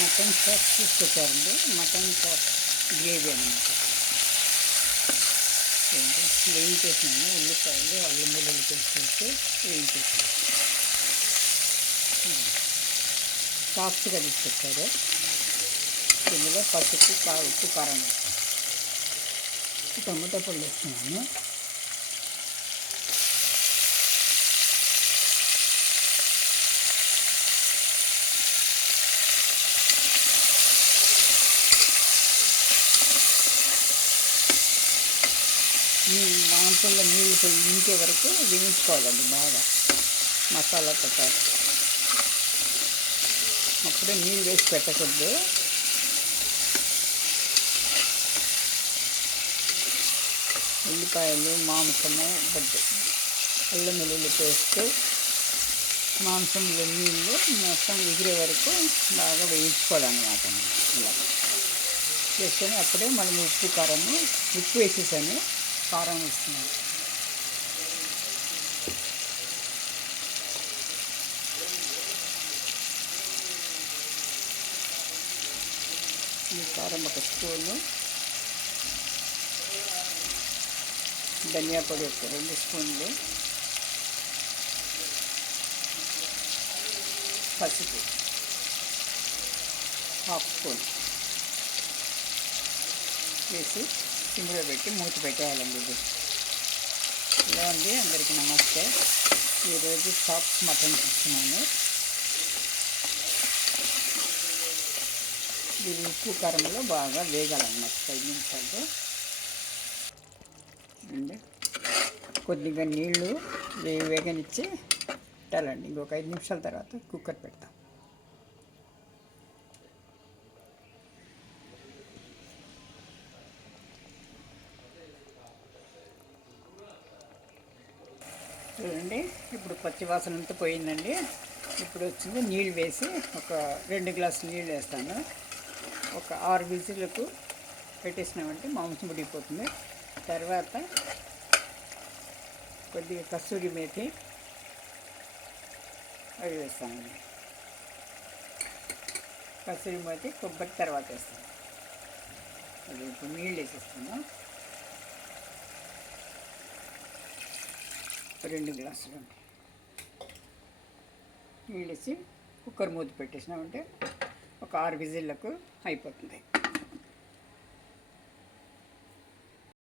Mutton chop తీసుకొచ్చారండి. Mutton chop gravy అనమాట. వేయించేసినాను. ఉల్లిపాయలు అల్లం వెల్లుల్లి పేస్ట్ వేసి వేయించేసాను. సాఫ్ట్గా తీసుకొచ్చారు. ఇందులో పసుపు ఉప్పు కారం వేస్తాను. టమాటా పొడి వేస్తున్నాను. మాంసంలో నీళ్ళు ఇంకే వరకు వేయించుకోవాలండి బాగా మసాలాతో పాటు. అప్పుడే నీళ్ళు వేసి పెట్టకూడదు. ఉల్లిపాయలు, మాంసము, అల్లం వెల్లుల్లి పేస్ట్, మాంసంలో నీళ్ళు మొత్తం ఎగిరే వరకు బాగా వేయించుకోవాలన్నమాట. ఇలా వేసుకొని అప్పుడే మనం ఉప్పు వేసేసాను, కారం వేస్తున్నాను. ఈ కారం 1 స్పూను, ధనియా పొడి 2 స్పూన్లు, పసుపు 1/2 స్పూన్ వేసి సిమ్లో పెట్టి మూత పెట్టేయాలండి. ఇది ఇలా ఉంది. అందరికీ నమస్తే. ఈరోజు చాప్స్ మటన్ ఇస్తున్నాను. ఇది ఉప్పు కారంలో బాగా వేగాలన్నమాట 5 నిమిషాలు. అండి కొద్దిగా నీళ్ళు వేగనిచ్చి పెట్టాలండి. ఇంకొక 5 నిమిషాల తర్వాత కుక్కర్ పెడతాం. చూడండి, ఇప్పుడు పచ్చివాసన అంతా పోయిందండి. ఇప్పుడు వచ్చింది. నీళ్ళు వేసి ఒక 2 గ్లాసులు నీళ్ళు వేస్తాను. ఒక 6 విజిల్లకు పెట్టేసినామంటే మాంసం ఉడికిపోతుంది. తర్వాత కొద్దిగా కస్తూరి మేతి అవి వేస్తామండి. కస్తూరి మేతి కొబ్బరి తర్వాత వేస్తాను. అది ఇప్పుడు నీళ్ళు వేసేస్తాను. 2 గ్లాసులు నీళ్ళు వేసి కుక్కర్ మూత పెట్టేసినామంటే ఒక 6 విజిల్లకు అయిపోతుంది.